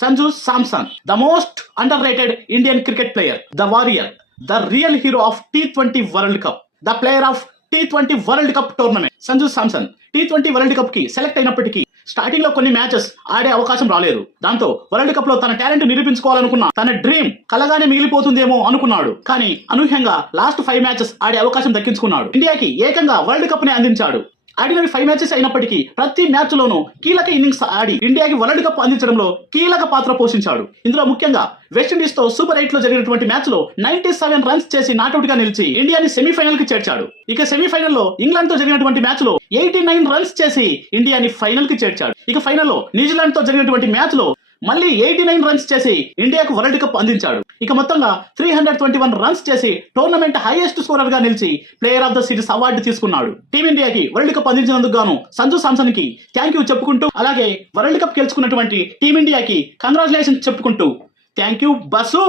Sanju Samson, the most underrated Indian cricket player, the warrior, the real hero of T20 world cup, the player of T20 world cup tournament. Sanju Samson T20 world cup కి select అయినప్పటికీ starting లో కొన్ని matches ఆడే అవకాశం రాలేదు. దాంతో world cup లో తన టాలెంట్ నిరూపించుకోవాలనుకున్న తన డ్రీమ్ కలగానే మిగిలిపోతుందేమో అనుకున్నాడు. కానీ అనూహ్యంగా లాస్ట్ 5 మ్యాచెస్ ఆడే అవకాశం దక్కించుకున్నాడు. ఇండియాకి ఏకంగా వరల్డ్ కప్ ని అందించాడు. ఆడినవి 5 మ్యాచెస్ అయినప్పటికీ ప్రతి మ్యాచ్ లోనూ కీలక ఇన్నింగ్స్ ఆడి ఇండియాకి వరల్డ్ కప్ అందించడంలో కీలక పాత్ర పోషించాడు. ఇందులో ముఖ్యంగా వెస్టిండీస్ తో సూపర్ 8 లో జరిగినటువంటి మ్యాచ్ లో 97 రన్స్ చేసి నాట్అవుట్ గా నిలిచి ఇండియాని సెమీఫైనల్ కి చేర్చాడు. ఇక సెమీఫైనల్ లో ఇంగ్లాండ్ తో జరిగినటువంటి మ్యాచ్ లో 89 రన్స్ చేసి ఇండియాని ఫైనల్ కి చేర్చాడు. ఇక ఫైనల్ లో న్యూజిలాండ్ తో జరిగినటువంటి మ్యాచ్ లో మళ్ళీ 89 రన్స్ చేసి ఇండియాకు వరల్డ్ కప్ అందించాడు. ఇక మొత్తంగా 321 రన్స్ చేసి టోర్నమెంట్ హైయెస్ట్ స్కోరర్ గా నిలిచి player of the series award తీసుకున్నాడు. టీమిండియాకి వరల్డ్ కప్ అందించినందుకు గాను సంజు సామ్సన్ కి థ్యాంక్ యూ చెప్పుకుంటూ, అలాగే వరల్డ్ కప్ గెలుచుకున్నటువంటి టీమిండియాకి కంగ్రాచులేషన్స్ చెప్పుకుంటూ థ్యాంక్ యూ బసు.